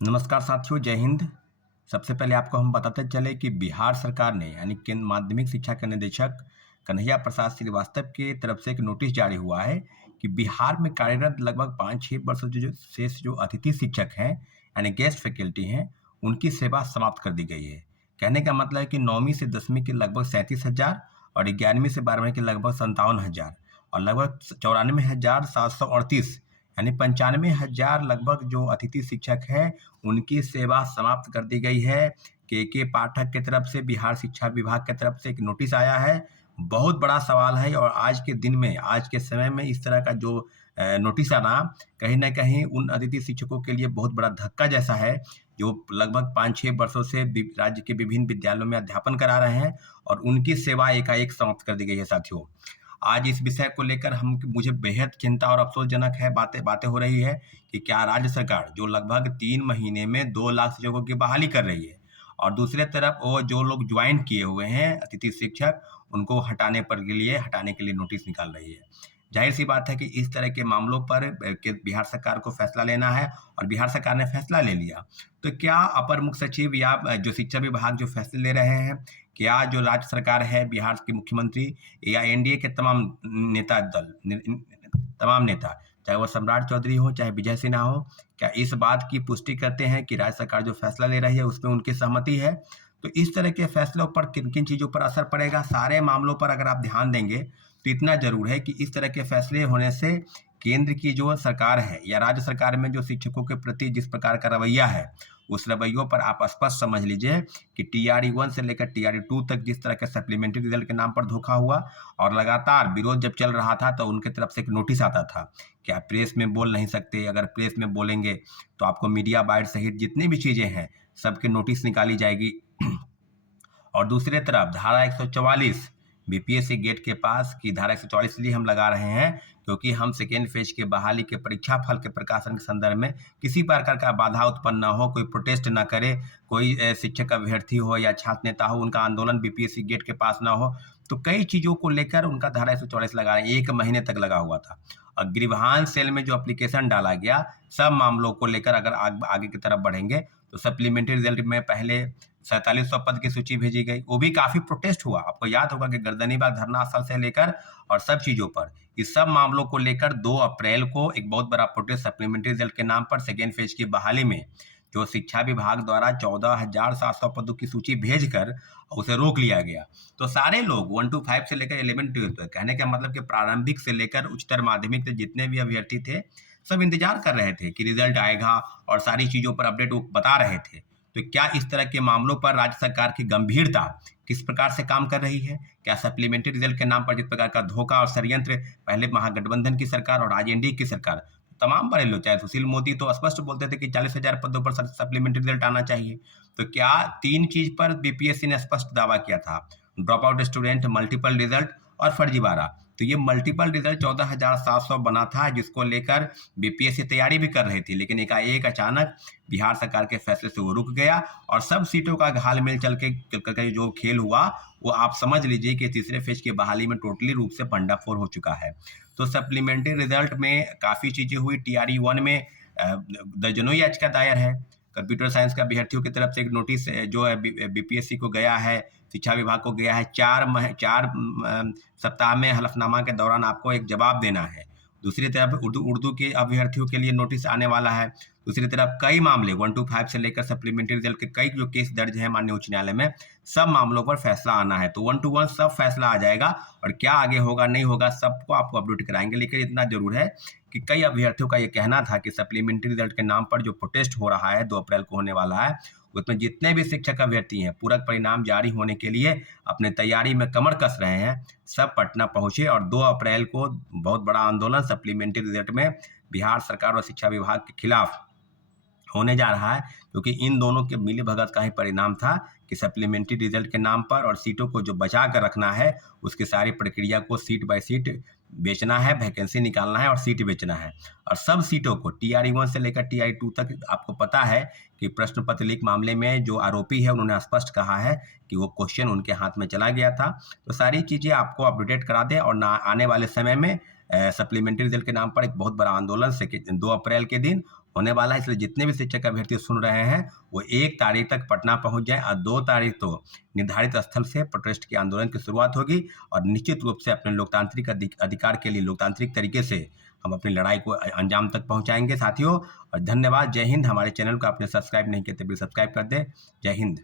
नमस्कार साथियों, जय हिंद। सबसे पहले आपको हम बताते चले कि बिहार सरकार ने यानी केंद्र माध्यमिक शिक्षा के निदेशक कन्हैया प्रसाद श्रीवास्तव की तरफ से एक नोटिस जारी हुआ है कि बिहार में कार्यरत लगभग 5-6 वर्षों जो अतिथि शिक्षक हैं यानी गेस्ट फैकल्टी हैं, उनकी सेवा समाप्त कर दी गई है। कहने का मतलब है कि 9वीं से 10वीं के लगभग 37,000 और 11वीं से 12वीं के लगभग 57,000 और लगभग 94,738 यानी 95,000 लगभग जो अतिथि शिक्षक हैं, उनकी सेवा समाप्त कर दी गई है। के पाठक की तरफ से बिहार शिक्षा विभाग की तरफ से एक नोटिस आया है। बहुत बड़ा सवाल है और आज के दिन में, आज के समय में इस तरह का जो नोटिस आना कहीं न कहीं उन अतिथि शिक्षकों के लिए बहुत बड़ा धक्का जैसा है, जो लगभग 5-6 वर्षों से राज्य के विभिन्न विद्यालयों में अध्यापन करा रहे हैं और उनकी सेवा एकाएक समाप्त कर दी गई है साथियों। आज इस विषय को लेकर मुझे बेहद चिंता और अफसोसजनक है, बातें बातें हो रही है कि क्या राज्य सरकार जो लगभग 3 महीने में 2 लाख शिक्षकों की बहाली कर रही है और दूसरे तरफ वो जो लोग ज्वाइन किए हुए हैं अतिथि शिक्षक, उनको हटाने के लिए नोटिस निकाल रही है। जाहिर सी बात है कि इस तरह के मामलों पर के बिहार सरकार को फैसला लेना है और बिहार सरकार ने फैसला ले लिया। तो क्या अपर मुख्य सचिव या जो शिक्षा विभाग जो फैसले ले रहे हैं, क्या जो राज्य सरकार है, बिहार के मुख्यमंत्री या एनडीए के तमाम नेता, चाहे वो सम्राट चौधरी हो, चाहे विजय सिन्हा हो, क्या इस बात की पुष्टि करते हैं कि राज्य सरकार जो फैसला ले रही है उसमें उनकी सहमति है? तो इस तरह के फैसलों पर किन-किन चीज़ों पर असर पड़ेगा, सारे मामलों पर अगर आप ध्यान देंगे, तो इतना ज़रूर है कि इस तरह के फैसले होने से केंद्र की जो सरकार है या राज्य सरकार में जो शिक्षकों के प्रति जिस प्रकार का रवैया है, उस रवैयों पर आप स्पष्ट समझ लीजिए कि टीआरई 1 से लेकर टीआरई 2 तक जिस तरह के सप्लीमेंट्री रिजल्ट के नाम पर धोखा हुआ और लगातार विरोध जब चल रहा था, तो उनके तरफ से एक नोटिस आता था कि आप प्रेस में बोल नहीं सकते, अगर प्रेस में बोलेंगे तो आपको मीडिया बाइट सहित जितनी भी चीज़ें हैं, सबकी नोटिस निकाली जाएगी। और दूसरे तरफ धारा 144 बीपीएससी गेट के पास की धारा 144 इसलिए हम लगा रहे हैं क्योंकि हम सेकेंड फेज के बहाली के परीक्षा फल के प्रकाशन के संदर्भ में किसी प्रकार का बाधा उत्पन्न न हो, कोई प्रोटेस्ट न करे, कोई शिक्षक अभ्यर्थी हो या छात्र नेता हो, उनका आंदोलन बीपीएससी गेट के पास ना हो। तो कई चीज़ों को लेकर उनका धारा 144 लगा रहे हैं, 1 महीने तक लगा हुआ था। और गिरवान सेल में जो एप्लीकेशन डाला गया, सब मामलों को लेकर अगर आगे की तरफ बढ़ेंगे तो सप्लीमेंट्री रिजल्ट में पहले 4700 पद की सूची भेजी गई, वो भी काफ़ी प्रोटेस्ट हुआ। आपको याद होगा कि गर्दनीबाग धरना स्थल से लेकर और सब चीज़ों पर, इस सब मामलों को लेकर 2 अप्रैल को एक बहुत बड़ा प्रोटेस्ट सप्लीमेंट्री रिजल्ट के नाम पर सेकेंड फेज की बहाली में जो शिक्षा विभाग द्वारा 14,700 पदों की सूची भेजकर उसे रोक लिया गया। तो सारे लोग 1 to 5 से लेकर 11 12 तक, कहने का मतलब कि प्रारंभिक से लेकर उच्चतर माध्यमिक तक जितने भी अभ्यर्थी थे, सब इंतजार कर रहे थे कि रिजल्ट आएगा और सारी चीज़ों पर अपडेट वो बता रहे थे। तो क्या इस तरह के मामलों पर राज्य सरकार की गंभीरता किस प्रकार से काम कर रही है? क्या सप्लीमेंट्री रिजल्ट के नाम पर जिस प्रकार का धोखा और षड्यंत्र पहले महागठबंधन की सरकार और आज एनडीए की सरकार, तमाम बड़े लोग, चाहे सुशील मोदी तो स्पष्ट बोलते थे कि 40,000 पदों पर सप्लीमेंट्री रिजल्ट आना चाहिए। तो क्या 3 चीज पर बीपीएससी ने स्पष्ट दावा किया था, drop out student, multiple result और फर्जीवाड़ा। तो ये मल्टीपल रिजल्ट 14,700 बना था, जिसको लेकर बीपीएससी तैयारी भी कर रही थी, लेकिन एकाएक अचानक बिहार सरकार के फैसले से वो रुक गया और सब सीटों का घालमेल चल के जो खेल हुआ, वो आप समझ लीजिए कि तीसरे फेज की बहाली में टोटली रूप से भंडाफोड़ हो चुका है। तो सप्लीमेंट्री रिजल्ट में काफ़ी चीज़ें हुई। टीआरई 1 में दर्जनों याचिका दायर है। कंप्यूटर साइंस के अभ्यर्थियों की तरफ से एक नोटिस जो है बीपीएससी को गया है, शिक्षा विभाग को गया है। 4 सप्ताह में हलफनामा के दौरान आपको एक जवाब देना है। दूसरी तरफ उर्दू के अभ्यर्थियों के लिए नोटिस आने वाला है। दूसरी तरफ कई मामले 1 to 5 से लेकर सप्लीमेंट्री रिजल्ट के कई जो केस दर्ज हैं माननीय उच्च न्यायालय में, सब मामलों पर फैसला आना है। तो 1 to 1 सब फैसला आ जाएगा और क्या आगे होगा नहीं होगा सबको आपको अपडेट कराएंगे। लेकिन इतना जरूर है कि कई अभ्यर्थियों का ये कहना था कि सप्लीमेंट्री रिजल्ट के नाम पर जो प्रोटेस्ट हो रहा है 2 अप्रैल को होने वाला है, उसमें जितने भी शिक्षक अभ्यर्थी हैं पूरक परिणाम जारी होने के लिए अपने तैयारी में कमर कस रहे हैं, सब पटना पहुंचे और 2 अप्रैल को बहुत बड़ा आंदोलन सप्लीमेंट्री रिजल्ट में बिहार सरकार और शिक्षा विभाग के खिलाफ होने जा रहा है, क्योंकि इन दोनों के मिलीभगत का ही परिणाम था कि सप्लीमेंट्री रिजल्ट के नाम पर और सीटों को जो बचा कर रखना है, उसकी सारी प्रक्रिया को सीट बाय सीट बेचना है, वैकेंसी निकालना है और सीट बेचना है। और सब सीटों को टीआरई 1 से लेकर टीआरई 2 तक आपको पता है कि प्रश्न पत्र लीक मामले में जो आरोपी है उन्होंने स्पष्ट कहा है कि वो क्वेश्चन उनके हाथ में चला गया था। तो सारी चीज़ें आपको अपडेट करा दें और आने वाले समय में सप्लीमेंट्री रिजल्ट के नाम पर एक बहुत बड़ा आंदोलन 2 अप्रैल के दिन होने वाला है। इसलिए जितने भी शिक्षक अभ्यर्थी सुन रहे हैं वो 1 तारीख तक पटना पहुंच जाएं और 2 तारीख तो निर्धारित स्थल से प्रोटेस्ट के आंदोलन की शुरुआत होगी और निश्चित रूप से अपने लोकतांत्रिक अधिकार के लिए लोकतांत्रिक तरीके से हम अपनी लड़ाई को अंजाम तक पहुंचाएंगे साथियों। और धन्यवाद। जय हिंद। हमारे चैनल को आपने सब्सक्राइब नहीं किया तो बिल्कुल सब्सक्राइब कर दें। जय हिंद।